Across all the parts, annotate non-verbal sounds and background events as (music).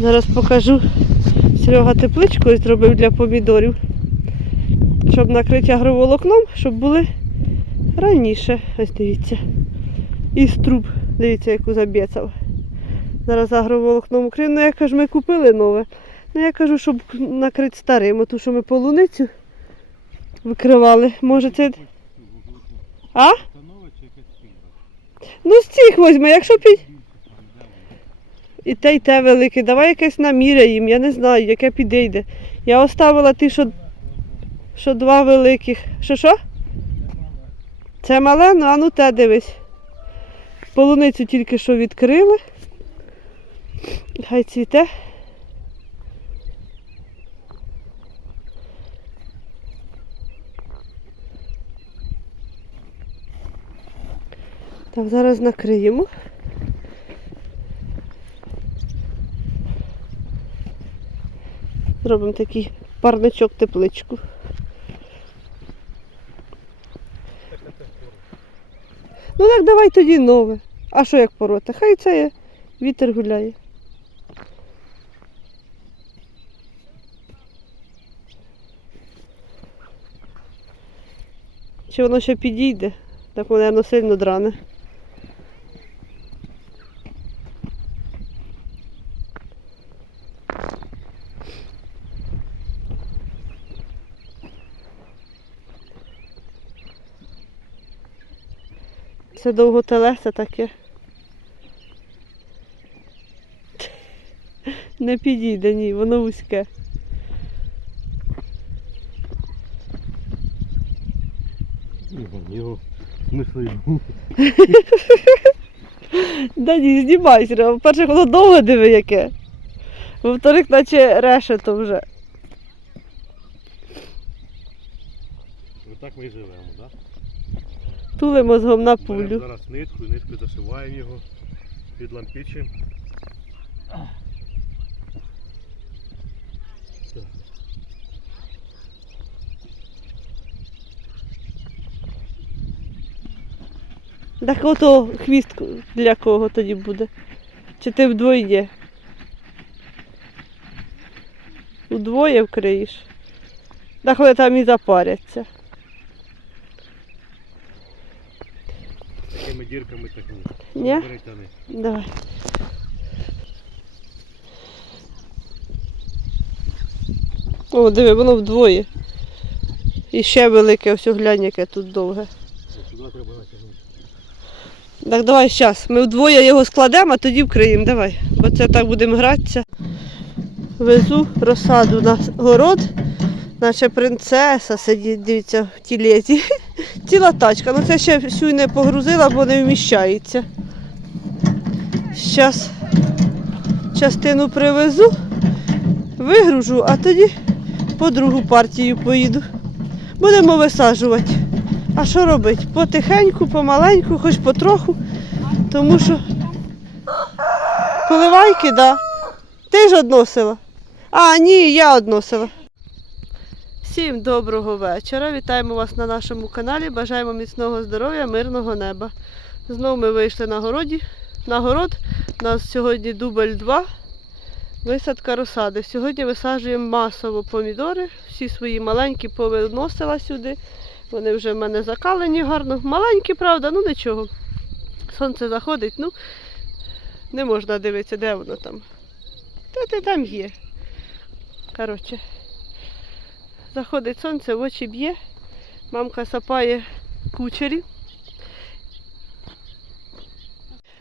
Зараз покажу. Серега тепличку зробив для помідорів. Щоб накрити агроволокном, щоб були раніше. Ось дивіться. Із труб. Дивіться, яку заб'єцав. Зараз агроволокном укрив. Ну я кажу, ми купили нове. Ну я кажу, щоб накрити старим, оту, що ми полуницю викривали. Може це. А? Ну з цих возьми, якщо під. І те, і те велике. Давай якесь наміряємо, я не знаю, яке підійде. Я оставила ті, що, що два великих. Що що? Це мале, ну а ну те дивись. Полуницю тільки що відкрили. Хай цвіте. Так, зараз накриємо. Зробимо такий парничок тепличку. Ну так давай тоді нове. А що як пороти? Хай це є. Вітер гуляє. Чи воно ще підійде? Так воно, мабуть, сильно дране. Це довго телеса таке. Не підійде, ні, воно вузьке. Його смисли. Да ні, знімайся. По-перше, воно довго диви яке. Во-вторых, наче решето вже. Отак ми і живемо, Тули мозгом на пулю. зараз нитку, і ниткою зашиваємо його під лампічем. Так. Так ото хвіст для кого тоді буде? Чи ти вдвоє? Удвоє вкриєш. Так вони там і запаряться. Дірками так Ні? Давай. О, диви, воно вдвоє. І ще велике, ось глянь, яке тут довге. Сюди треба натягнути. Так давай зараз. Ми вдвоє його складемо, а тоді вкриємо. Давай. Бо це так будемо гратися. Везу розсаду на город. Наша принцеса сидить, дивіться, в тілезі. (laughs) Ціла тачка. Ну це ще всю не погрузила, бо не вміщається. Зараз частину привезу, вигружу, а тоді по другу партію поїду. Будемо висаджувати. А що робити? Потихеньку, помаленьку, хоч потроху. Тому що поливайки, да. Ти ж односила. А, ні, я односила. Всім доброго вечора. Вітаємо вас на нашому каналі. Бажаємо міцного здоров'я, мирного неба. Знову ми вийшли на городі. На город. У нас сьогодні дубль 2. Висадка розсади. Сьогодні висаджуємо масово помідори. Всі свої маленькі повиносила сюди. Вони вже в мене закалені гарно. Маленькі, правда, ну нічого. Сонце заходить, ну не можна дивитися, де воно там. Та ти там є. Коротше. Заходить сонце, в очі б'є. Мамка сапає кучері.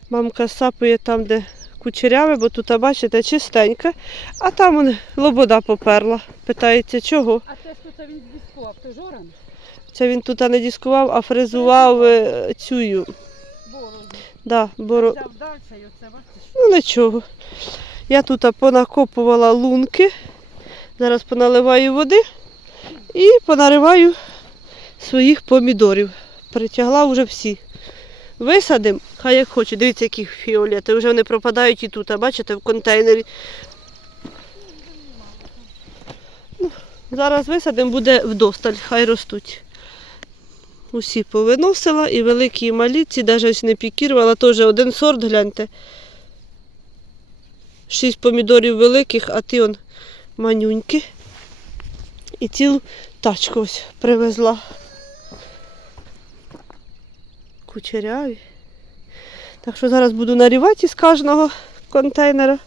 Мамка сапає там, де кучеряве, бо тут, бачите, чистеньке. А там он, лобода поперла. Питається, чого? А це це він дискував? Ти жоран? Це він тут не дискував, а фрезував е, цюю. Бороду. Да, боро... Ну нічого. Я тут понакопувала лунки. Зараз поналиваю води і понариваю своїх помідорів. Притягла вже всі. Висадимо, хай як хоче. Дивіться, які фіолети. Вже вони пропадають і тут, а бачите, в контейнері. Ну, зараз висадимо, буде вдосталь, хай ростуть. Усі повиносила і великі, і малі, ці навіть не пікірувала, теж один сорт, гляньте. шість помідорів великих, а ти он манюньки. І цілу тачку ось привезла. Кучеряві. Так що зараз буду нарівати з кожного контейнера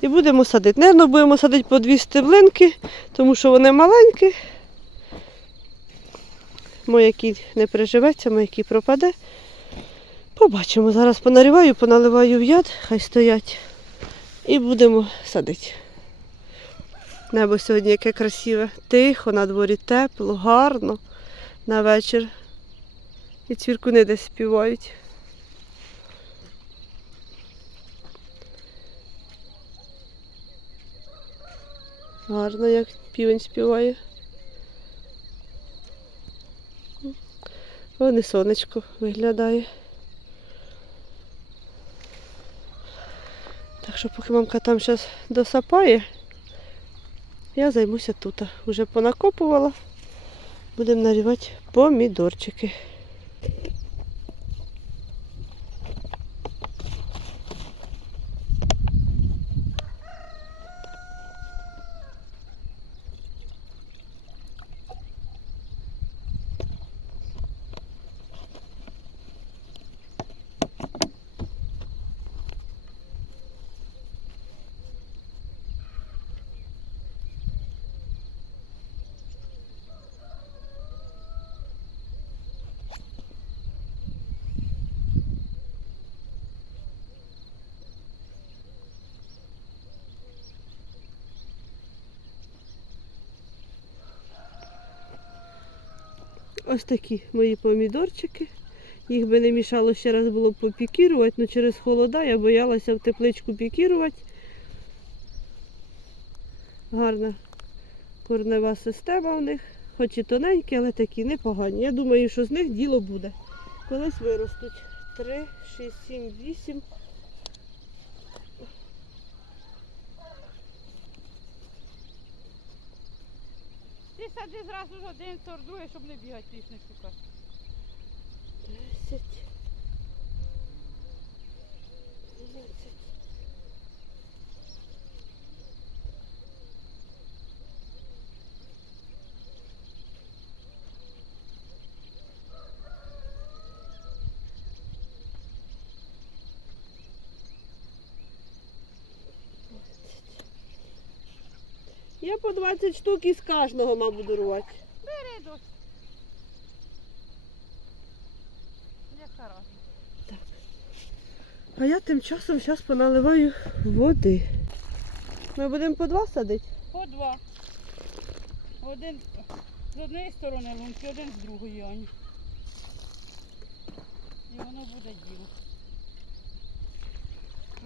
і будемо садити. Нервно будемо садити по дві стеблинки, тому що вони маленькі. Моякий не переживеться, моякий пропаде. Побачимо. Зараз понаріваю, поналиваю в яд, хай стоять. І будемо садити. Небо сьогодні яке красиве. Тихо, на дворі тепло, гарно на вечір. І цвіркуни десь співають. Гарно, як півень співає. Вон і сонечко виглядає. Так що поки мамка там зараз досапає, я займуся тут. Уже понакопувала. Будемо нарівати помідорчики. Ось такі мої помідорчики. Їх би не мішало ще раз було попікірувати, але через холода я боялася в тепличку пікірувати. Гарна корнева система у них, хоч і тоненькі, але такі непогані. Я думаю, що з них діло буде. Колись виростуть. 3, 6, 7, 8. Ти сади зразу ж один сорт, другий, щоб не бігати їх не шукати. 10. Я по 20 штук із кожного мав буду рвати. Бери дось. Яка разниця? А я тим часом зараз поналиваю води. Ми будемо по два садити? По два. Один з однієї сторони лунки, один з другої Ані. І воно буде діло.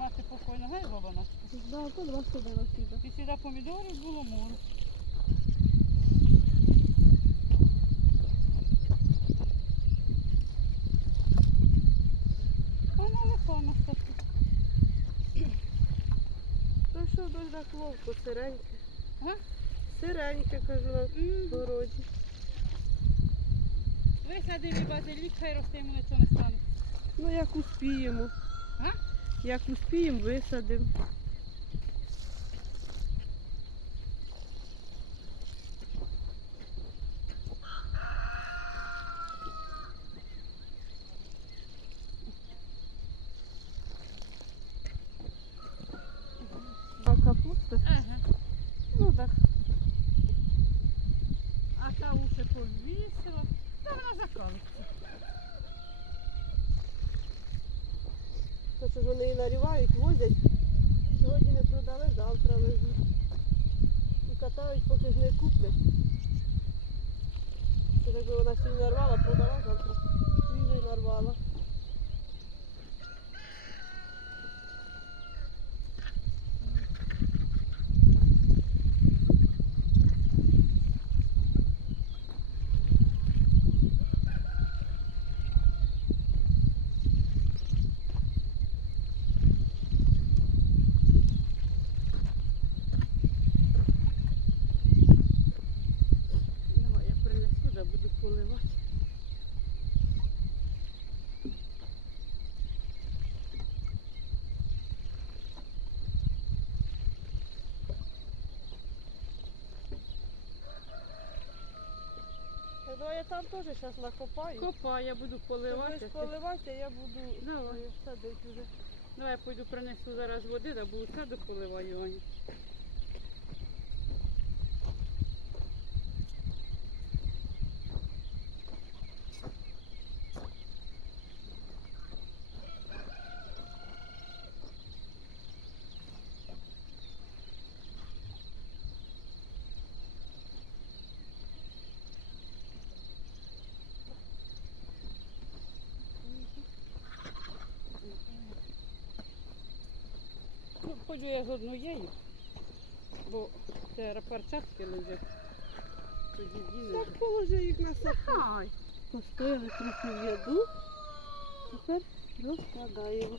Мати покойна, гай бабана. Да, два. І сюди помідорів було море. Вона лихона стаття. Пройшов дощ так ловко, сиреньке. Га? Сиреньке, кажу на городі. Висадив і базилік, хай росте, йому нічого не стане. Ну як успіємо. А? Як успіємо, висадимо. Капуста? Ага. Ну так. А та уші повісила. Та вона закалиться. То що вони її нарівають, возять. Сьогодні не продали, завтра везуть. І катають, поки ж не куплять. Якби вона сьогодні нарвала, продала завтра. Свіжий нарвала. Давай я принесу, да буду поливати. Там теж зараз накопаю. Копай, я буду Ти поливати. будеш поливати, а я буду Давай. садити вже. Давай я пойду принесу зараз води, да буду саду поливаю, Аня. Ходю я з однією, бо це аеропортчатки лежать. Тоді діли. Так положи їх на сахар. Хай. Постояли трохи в яду, Тепер розкладаємо.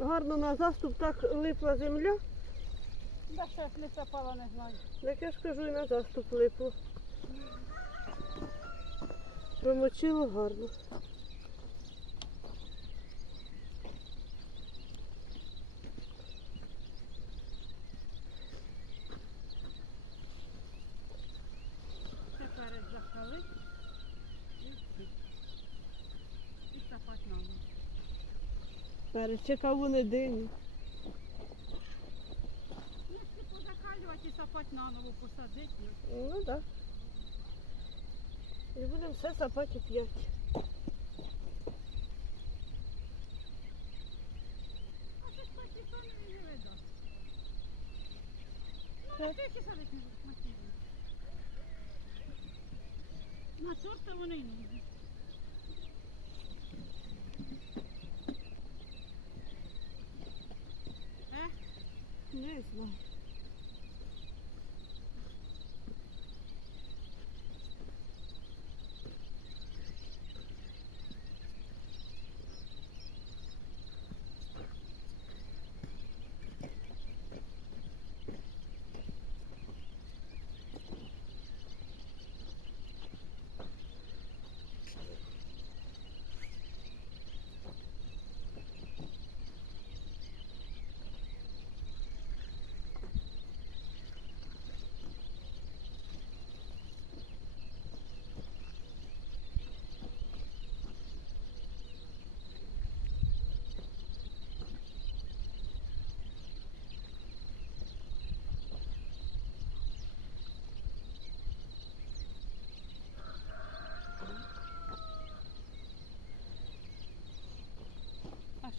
Гарно на заступ так липла земля. Да щось не сапала, не знаю. Так я ж кажу, і на заступ липло. Промочило гарно. Тепер захали. І сапать нам. Перечекав вони дині. Якщо позакалювати і сапать наново посадити. Ну так. Да. І будемо все сапати п'ять. А це хтось ніхто не видав. Ну, на садить не захотіли. На чорта вони й нужні. Не знаю. А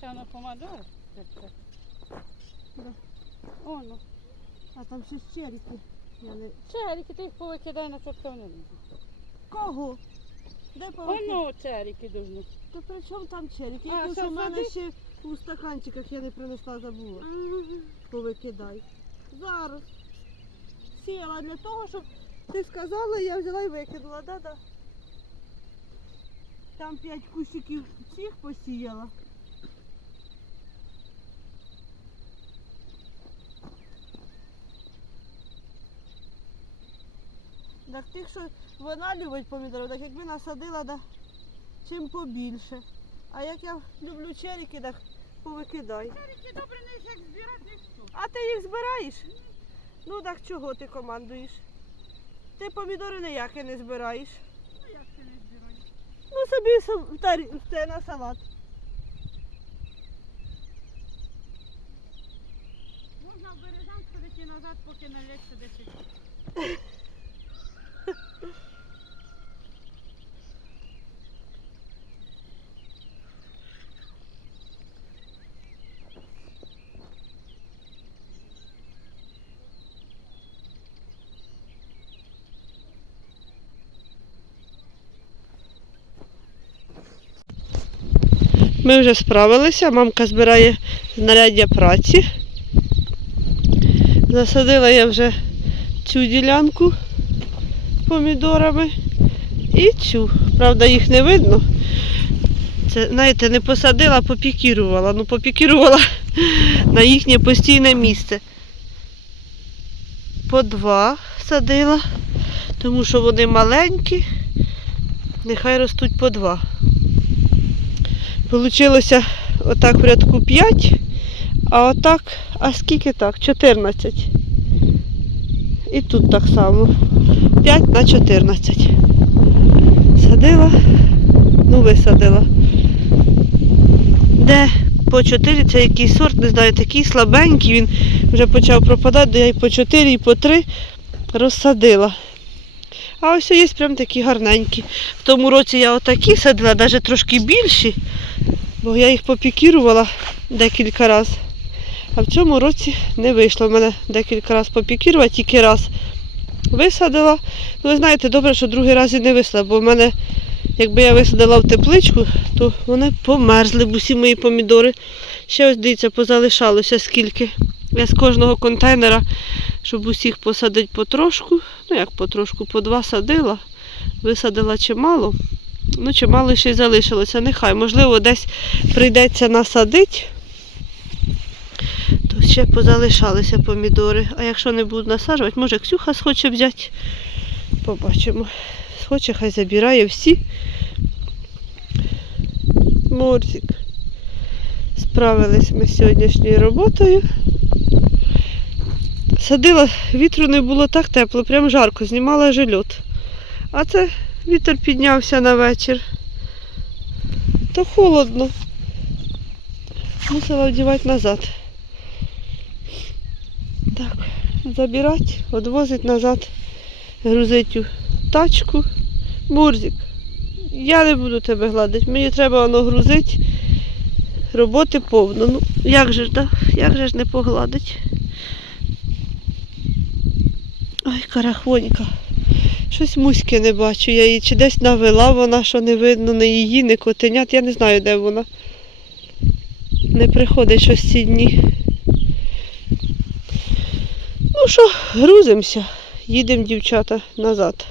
ще воно помадує? Да. Оно. А там ще з черіки. Я не... Черіки, ти їх повикидай на чорта вони. Кого? Де повикид? Воно черіки должны. То при чому там черіки? А, що, в мене сади? ще у стаканчиках я не принесла, забула. Повикидай. Зараз. Сіяла для того, щоб ти сказала, я взяла і викинула, да-да. Там п'ять кущиків цих посіяла. Так тих, що вона любить помідори, так якби насадила, да, чим побільше. А як я люблю черіки, так повикидай. Тільки добре не як збирати. А ти їх збираєш? Ну так чого ти командуєш? Ти помідори ніякі не збираєш. Ну як це не збираю? Ну собі в тарі- в те на салат. Можна в сходити назад, поки не лється 10. (laughs) Ми вже справилися, мамка збирає знаряддя праці. Засадила я вже цю ділянку помідорами і цю. Правда, їх не видно. Це, знаєте, не посадила, а попікірувала. Ну, попікірувала (laughs) на їхнє постійне місце. По два садила, тому що вони маленькі, нехай ростуть по два. Получилося отак в рядку 5, а отак, а скільки так? 14. І тут так само. 5 на 14. Садила, ну висадила. Де по 4, це якийсь сорт, не знаю, такий слабенький, він вже почав пропадати, я і по 4, і по 3 розсадила. А ось є прям такі гарненькі. В тому році я отакі садила, навіть трошки більші, бо я їх попікірувала декілька разів. А в цьому році не вийшло в мене декілька разів попікірувати, тільки раз висадила. Ну, ви знаєте, добре, що другий раз і не висадила, бо в мене, якби я висадила в тепличку, то вони померзли б усі мої помідори. Ще ось дивіться, позалишалося скільки. Я з кожного контейнера, щоб усіх посадити потрошку, ну як потрошку, по два садила, висадила чимало. Ну, чимало ще й залишилося. Нехай, можливо, десь прийдеться насадити, то ще позалишалися помідори. А якщо не буду насаджувати, може Ксюха схоче взяти. Побачимо. Схоче, хай забирає всі. Морзик. Справились ми з сьогоднішньою роботою. Садила, вітру не було так тепло, прям жарко, знімала жильот. А це вітер піднявся на вечір. То холодно. Мусила вдівати назад. Так, забирати, відвозити назад, грузити тачку. Бурзик, я не буду тебе гладити, мені треба воно грузити. Роботи повно. Ну, як же ж, да? Як же ж не погладить? Ой, карахвонька. Щось муськи не бачу. Я її чи десь навела вона, що не видно, не її, не котенят. Я не знаю, де вона. Не приходить щось ці дні. Ну що, грузимося. Їдемо, дівчата, назад.